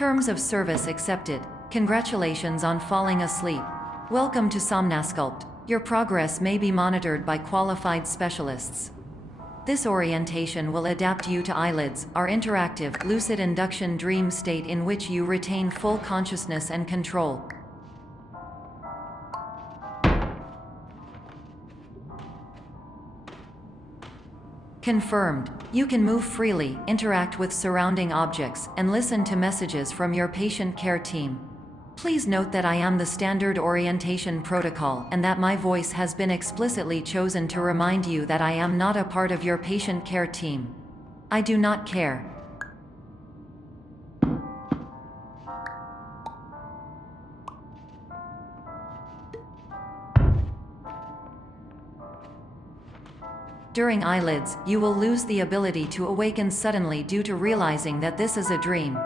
Terms of service accepted. Congratulations on falling asleep. Welcome to Somnasculpt. Your progress may be monitored by qualified specialists. This orientation will adapt you to eyelids, our interactive, lucid induction dream state in which you retain full consciousness and control. Confirmed. You can move freely, interact with surrounding objects, and listen to messages from your patient care team. Please note that I am the standard orientation protocol and that my voice has been explicitly chosen to remind you that I am not a part of your patient care team. I do not care. During eyelids, you will lose the ability to awaken suddenly due to realizing that this is a dream.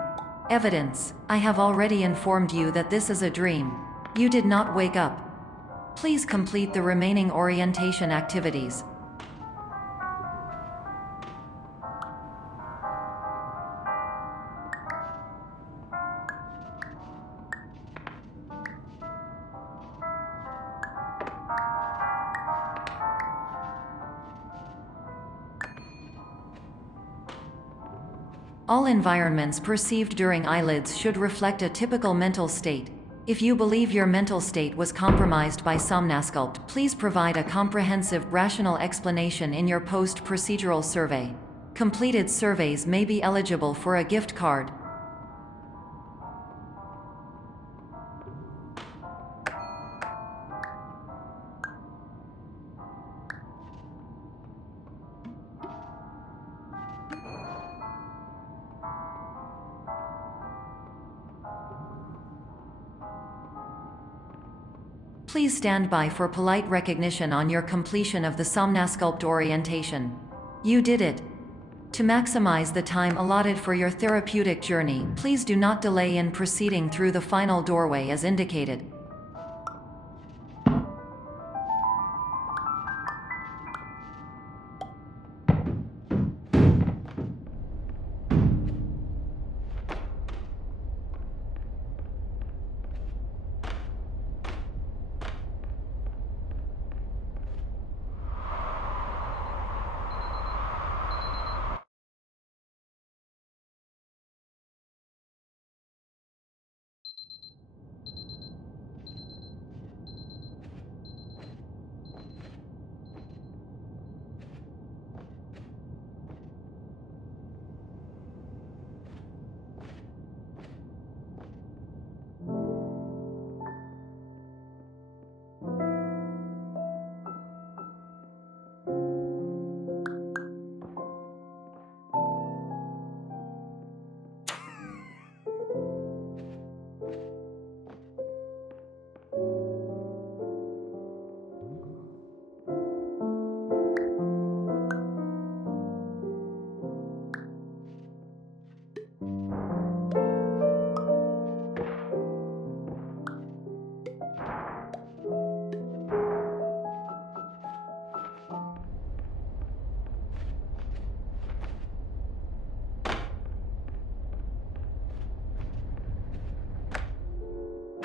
Evidence: I have already informed you that this is a dream. You did not wake up. Please complete the remaining orientation activities. All environments perceived during eyelids should reflect a typical mental state. If you believe your mental state was compromised by Somnasculpt, please provide a comprehensive, rational explanation in your post-procedural survey. Completed surveys may be eligible for a gift card. Please stand by for polite recognition on your completion of the Somnasculpt orientation. You did it. To maximize the time allotted for your therapeutic journey, please do not delay in proceeding through the final doorway as indicated.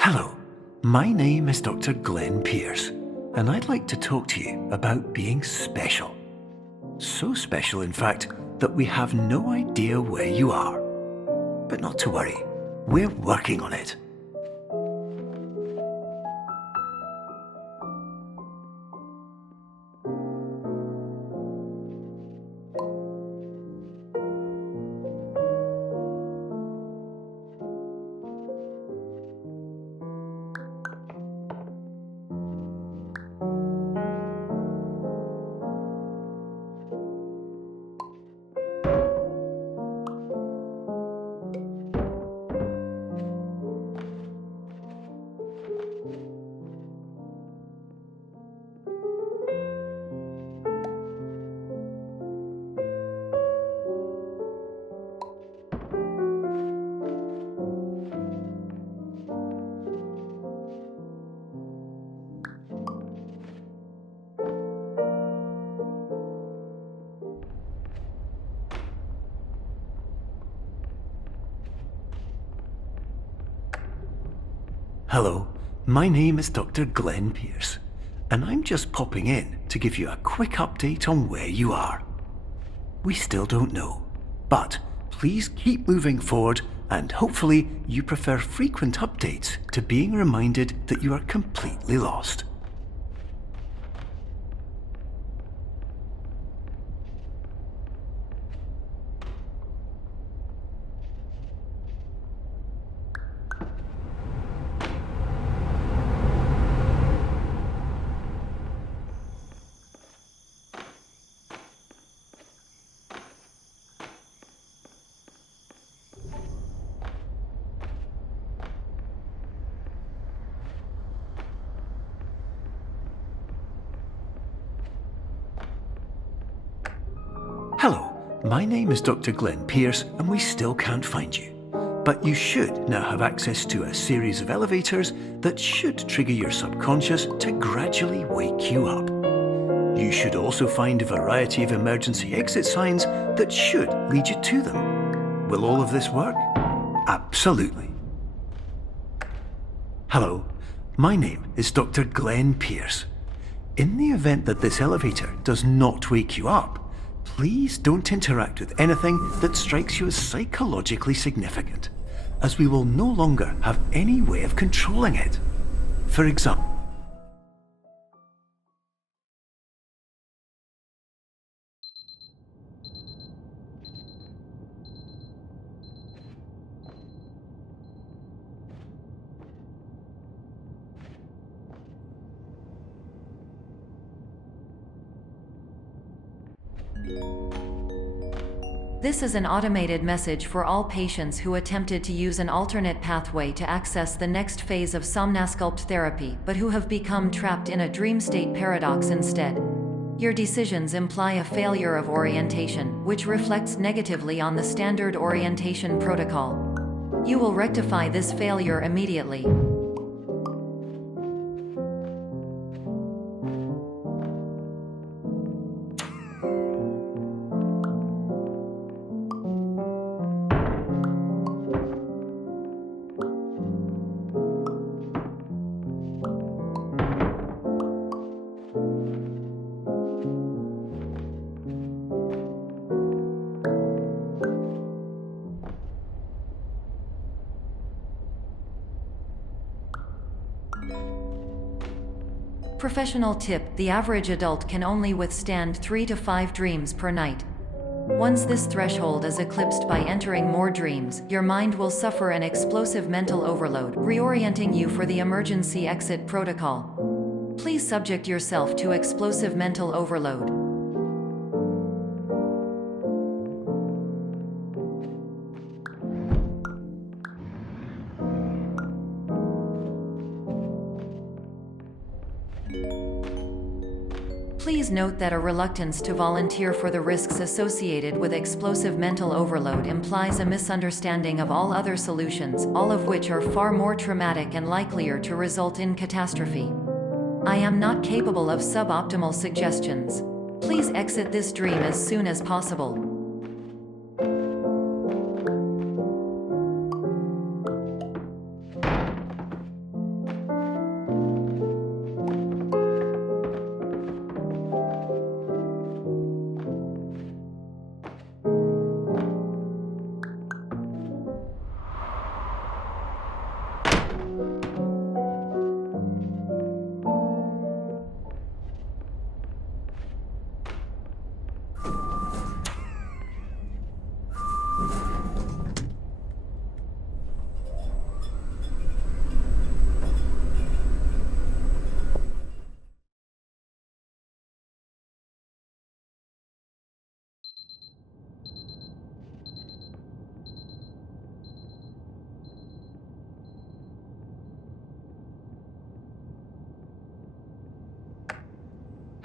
Hello, my name is Dr. Glenn Pierce, and I'd like to talk to you about being special. So special, in fact, that we have no idea where you are. But not to worry, we're working on it. Hello, my name is Dr. Glenn Pierce, and I'm just popping in to give you a quick update on where you are. We still don't know, but please keep moving forward, and hopefully you prefer frequent updates to being reminded that you are completely lost. Hello, my name is Dr. Glenn Pierce, and we still can't find you. But you should now have access to a series of elevators that should trigger your subconscious to gradually wake you up. You should also find a variety of emergency exit signs that should lead you to them. Will all of this work? Absolutely. Hello, my name is Dr. Glenn Pierce. In the event that this elevator does not wake you up, please don't interact with anything that strikes you as psychologically significant, as we will no longer have any way of controlling it. For example, This is an automated message for all patients who attempted to use an alternate pathway to access the next phase of Somnasculpt therapy, but who have become trapped in a dream state paradox instead. Your decisions imply a failure of orientation, which reflects negatively on the standard orientation protocol. You will rectify this failure immediately. Professional tip: the average adult can only withstand 3 to 5 dreams per night. Once this threshold is eclipsed by entering more dreams, your mind will suffer an explosive mental overload, reorienting you for the emergency exit protocol. Please subject yourself to explosive mental overload. Please note that a reluctance to volunteer for the risks associated with explosive mental overload implies a misunderstanding of all other solutions, all of which are far more traumatic and likelier to result in catastrophe. I am not capable of suboptimal suggestions. Please exit this dream as soon as possible.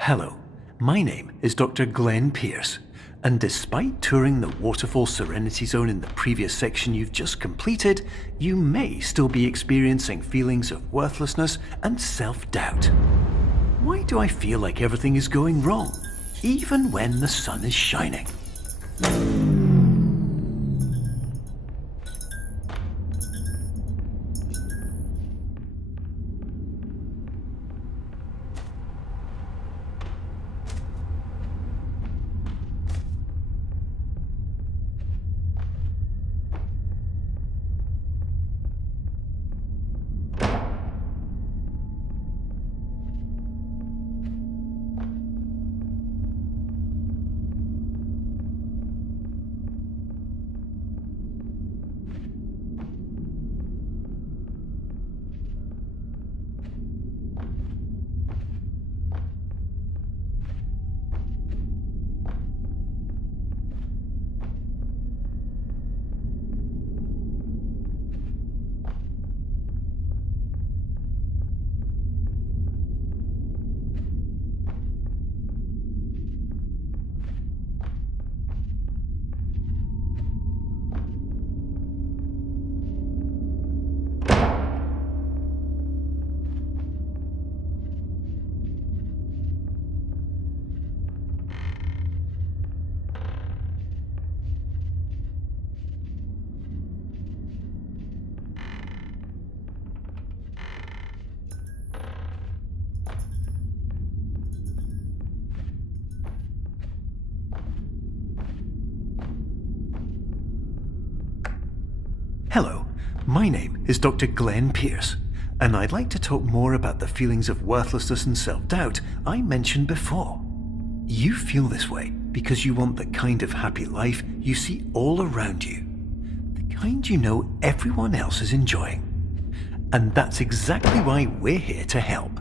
hello, my name is Dr. Glenn Pierce, and despite touring the Waterfall Serenity Zone in the previous section you've just completed, you may still be experiencing feelings of worthlessness and self-doubt. Why do I feel like everything is going wrong, even when the sun is shining? Hello, my name is Dr. Glenn Pierce, and I'd like to talk more about the feelings of worthlessness and self-doubt I mentioned before. You feel this way because you want the kind of happy life you see all around you, the kind you know everyone else is enjoying. And that's exactly why we're here to help.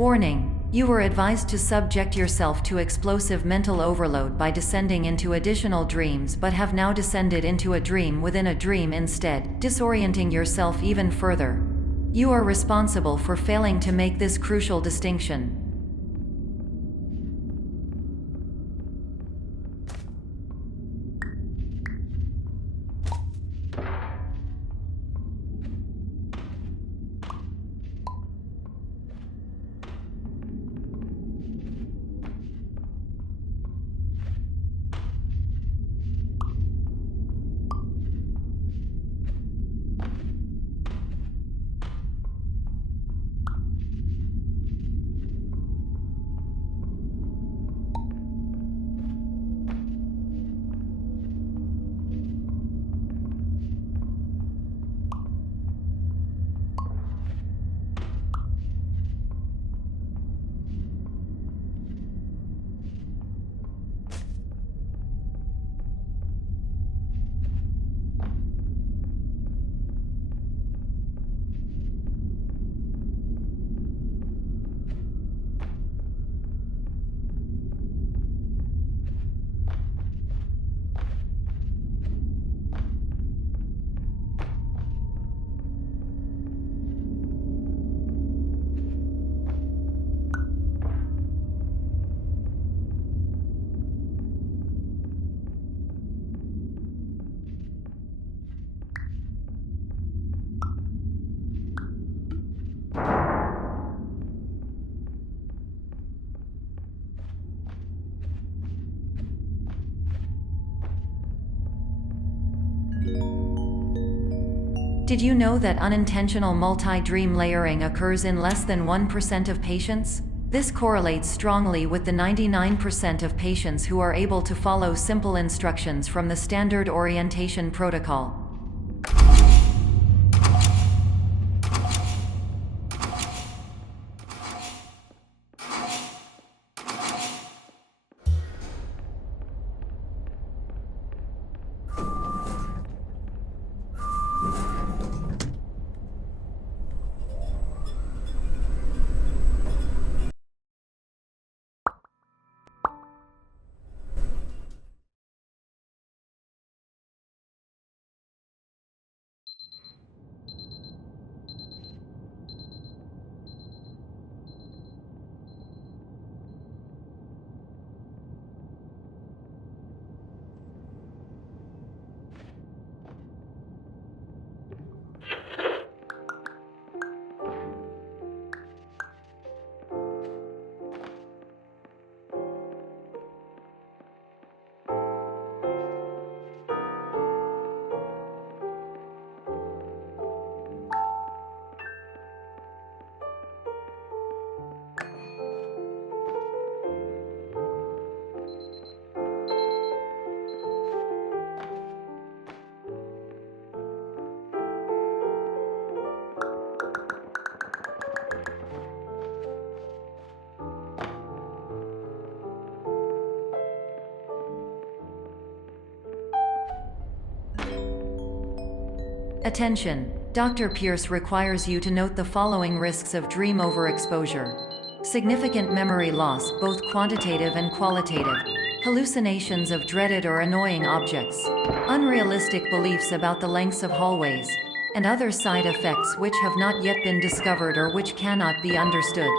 Warning. You were advised to subject yourself to explosive mental overload by descending into additional dreams, but have now descended into a dream within a dream instead, disorienting yourself even further. You are responsible for failing to make this crucial distinction. Did you know that unintentional multi-dream layering occurs in less than 1% of patients? This correlates strongly with the 99% of patients who are able to follow simple instructions from the standard orientation protocol. Attention! Dr. Pierce requires you to note the following risks of dream overexposure. Significant memory loss, both quantitative and qualitative. Hallucinations of dreaded or annoying objects. Unrealistic beliefs about the lengths of hallways. And other side effects which have not yet been discovered or which cannot be understood.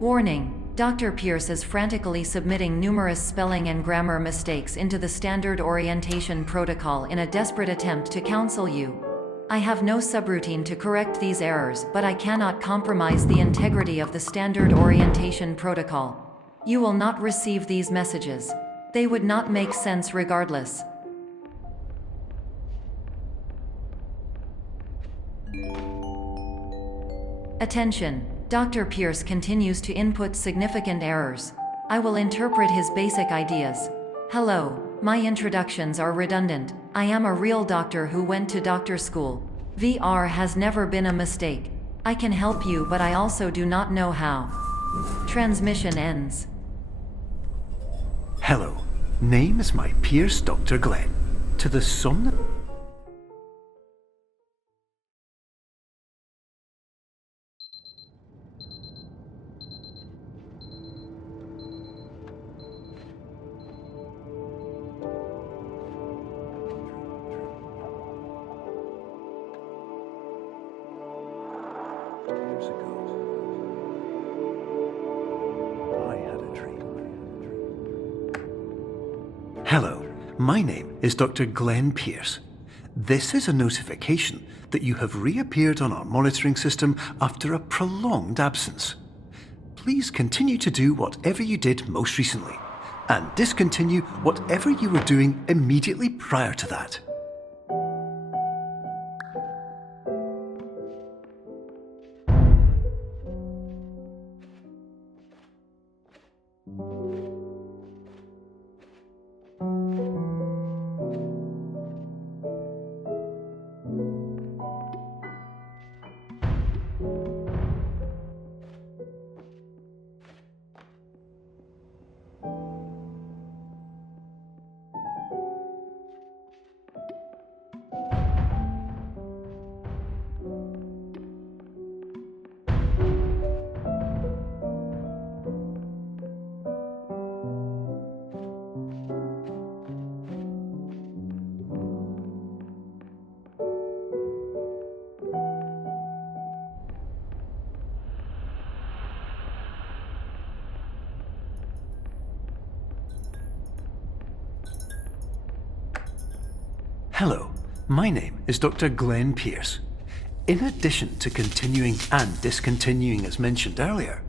Warning: Dr. Pierce is frantically submitting numerous spelling and grammar mistakes into the standard orientation protocol in a desperate attempt to counsel you. I have no subroutine to correct these errors, but I cannot compromise the integrity of the standard orientation protocol. You will not receive these messages. They would not make sense regardless. Attention! Dr. Pierce continues to input significant errors. I will interpret his basic ideas. Hello, my introductions are redundant. I am a real doctor who went to doctor school. VR has never been a mistake. I can help you, but I also do not know how. Transmission ends. Hello, name is my Pierce Dr. Glenn. To the Years ago, I had a dream. Hello, my name is Dr. Glenn Pierce. This is a notification that you have reappeared on our monitoring system after a prolonged absence. Please continue to do whatever you did most recently, and discontinue whatever you were doing immediately prior to that. Hello, my name is Dr. Glenn Pierce. In addition to continuing and discontinuing as mentioned earlier,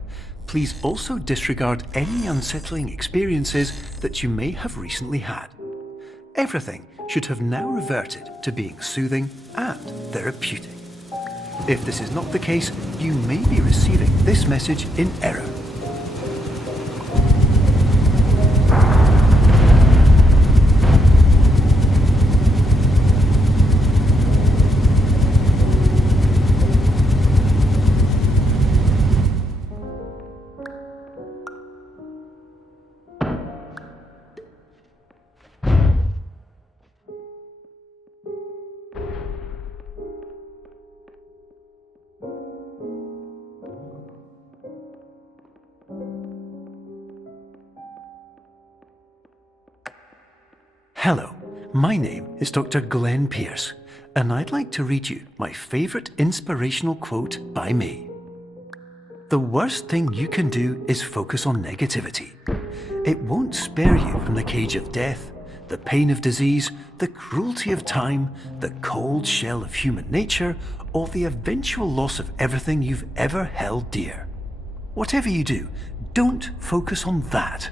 please also disregard any unsettling experiences that you may have recently had. Everything should have now reverted to being soothing and therapeutic. If this is not the case, you may be receiving this message in error. Hello, my name is Dr. Glenn Pierce, and I'd like to read you my favourite inspirational quote by me. The worst thing you can do is focus on negativity. It won't spare you from the cage of death, the pain of disease, the cruelty of time, the cold shell of human nature, or the eventual loss of everything you've ever held dear. Whatever you do, don't focus on that.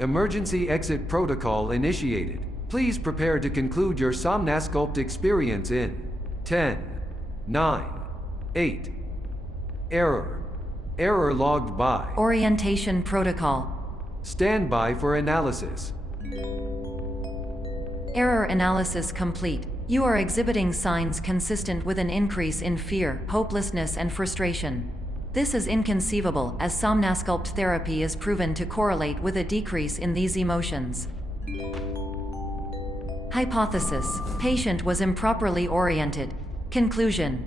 Emergency exit protocol initiated. Please prepare to conclude your Somnasculpt experience in 10, 9, 8. Error. Error logged by. Orientation protocol. Stand by for analysis. Error analysis complete. You are exhibiting signs consistent with an increase in fear, hopelessness, and frustration. This is inconceivable, as Somnasculpt therapy is proven to correlate with a decrease in these emotions. Hypothesis: patient was improperly oriented. Conclusion: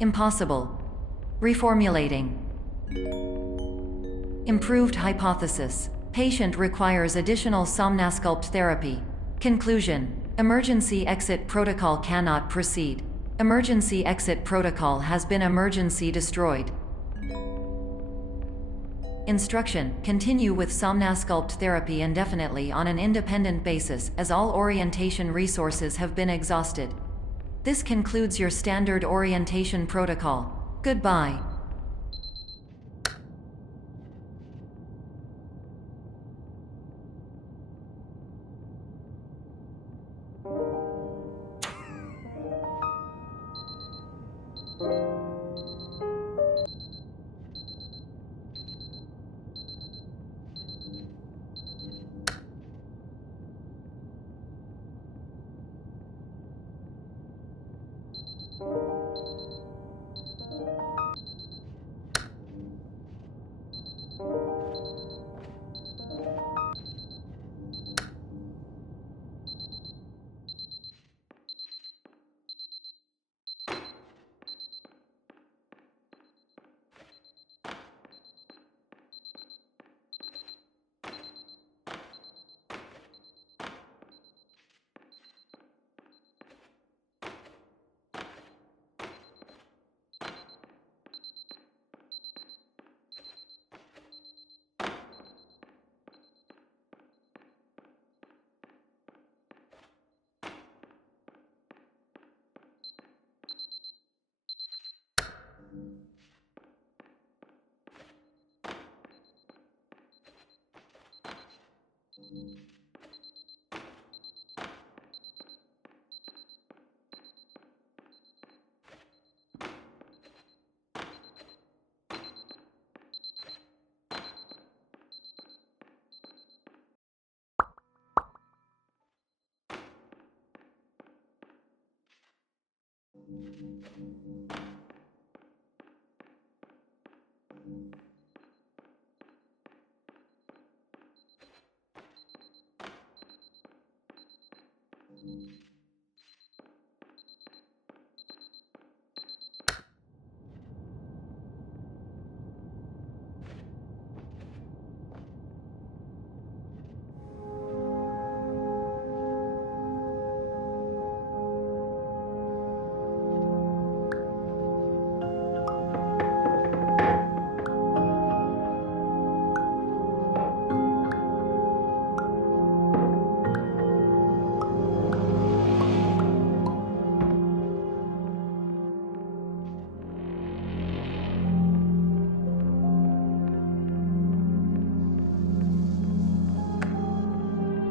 impossible. Reformulating. Improved hypothesis: patient requires additional Somnasculpt therapy. Conclusion: emergency exit protocol cannot proceed. Emergency exit protocol has been emergency destroyed. Instruction: continue with Somnasculpt therapy indefinitely on an independent basis, as all orientation resources have been exhausted. This concludes your standard orientation protocol. Goodbye.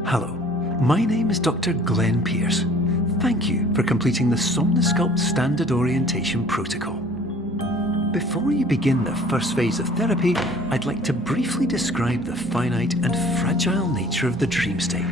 Hello, my name is Dr. Glenn Pierce. Thank you for completing the Somnasculpt Standard Orientation Protocol. Before you begin the first phase of therapy, I'd like to briefly describe the finite and fragile nature of the dream state.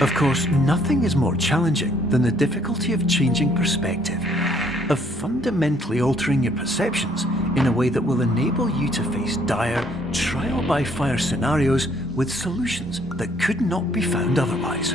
Of course, nothing is more challenging than the difficulty of changing perspective, of fundamentally altering your perceptions in a way that will enable you to face dire, trial-by-fire scenarios with solutions that could not be found otherwise.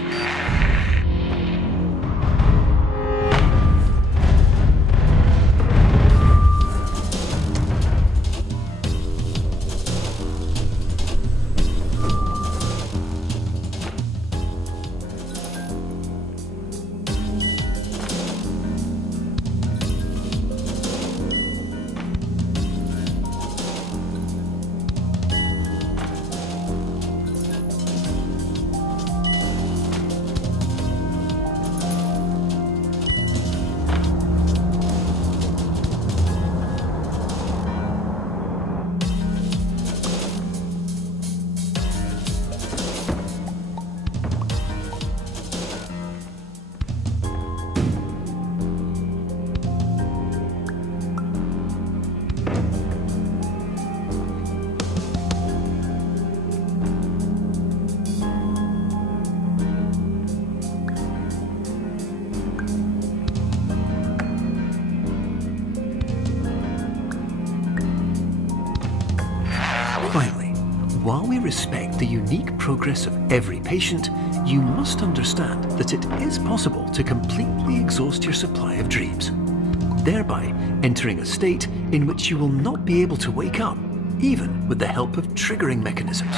Finally, while we respect the unique progress of every patient, you must understand that it is possible to completely exhaust your supply of dreams, thereby entering a state in which you will not be able to wake up, even with the help of triggering mechanisms.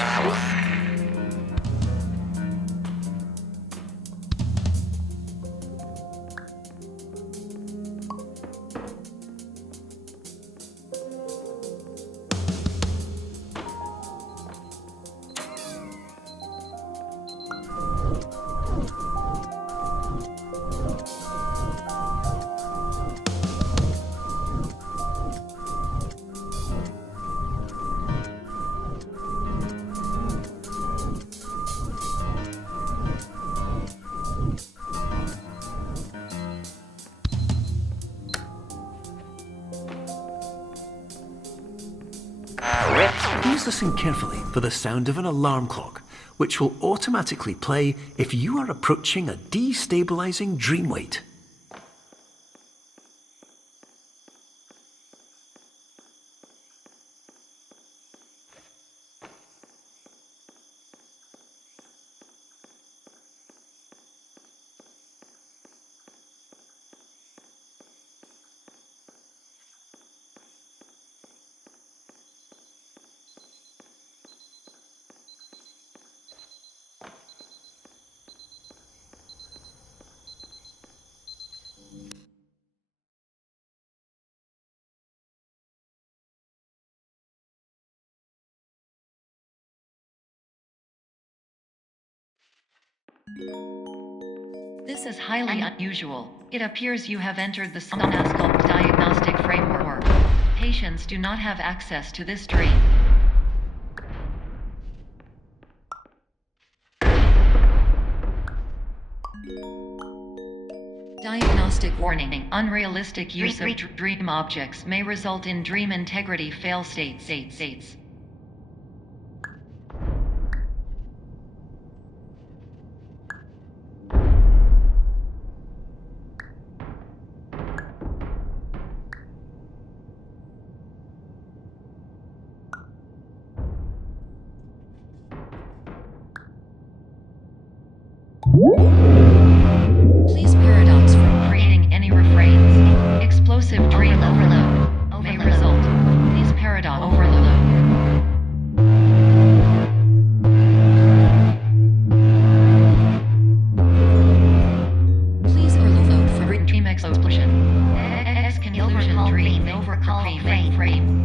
Please listen carefully for the sound of an alarm clock, which will automatically play if you are approaching a destabilizing dream weight. This is highly unusual. It appears you have entered the Somnasculpt diagnostic framework. Patients do not have access to this dream. Diagnostic warning. Unrealistic use of dream objects may result in dream integrity fail states. Please paradox from creating any refrains. Explosive dream overload may result. Please paradox overload. Please overload for dream explosion. Conclusion dream overcall frame.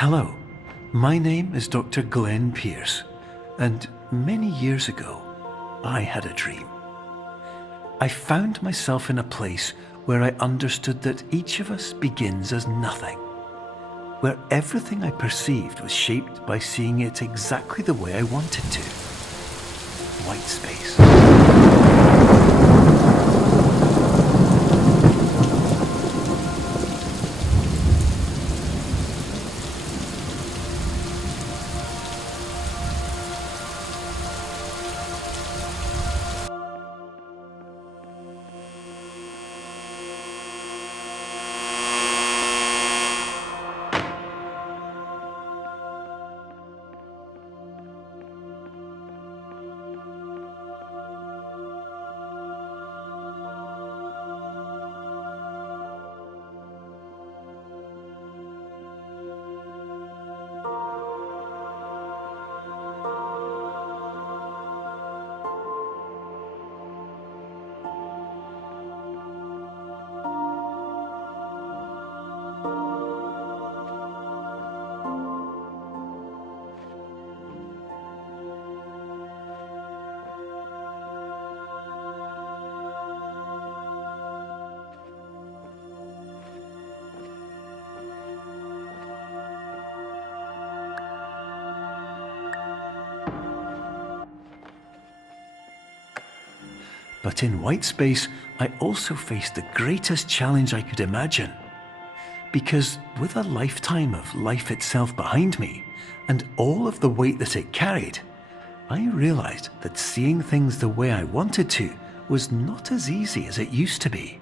Hello, my name is Dr. Glenn Pierce, and many years ago, I had a dream. I found myself in a place where I understood that each of us begins as nothing, where everything I perceived was shaped by seeing it exactly the way I wanted to. White space. But in white space, I also faced the greatest challenge I could imagine. Because with a lifetime of life itself behind me, and all of the weight that it carried, I realized that seeing things the way I wanted to was not as easy as it used to be.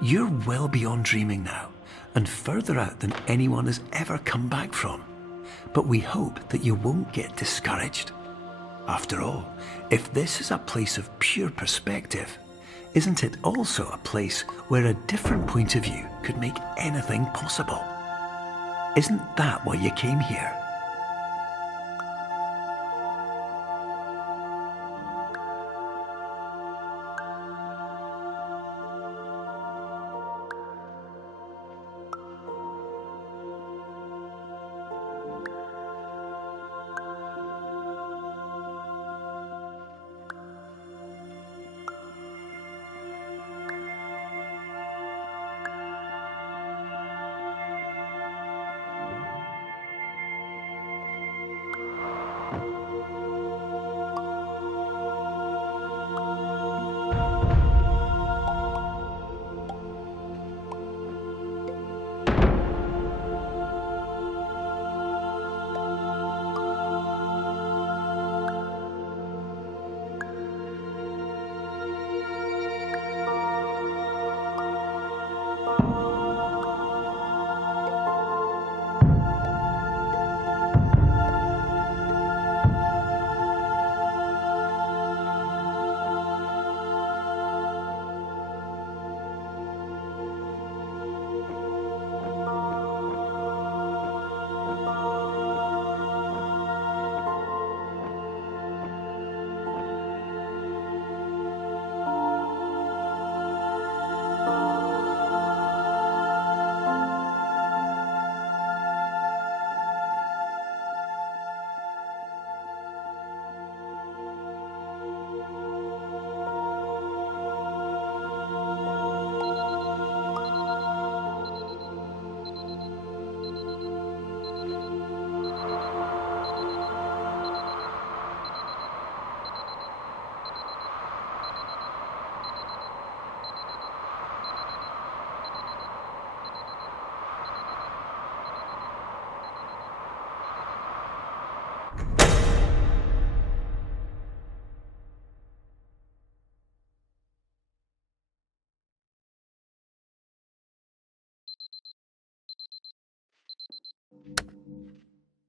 You're well beyond dreaming now, and further out than anyone has ever come back from. But we hope that you won't get discouraged. After all, if this is a place of pure perspective, isn't it also a place where a different point of view could make anything possible? Isn't that why you came here?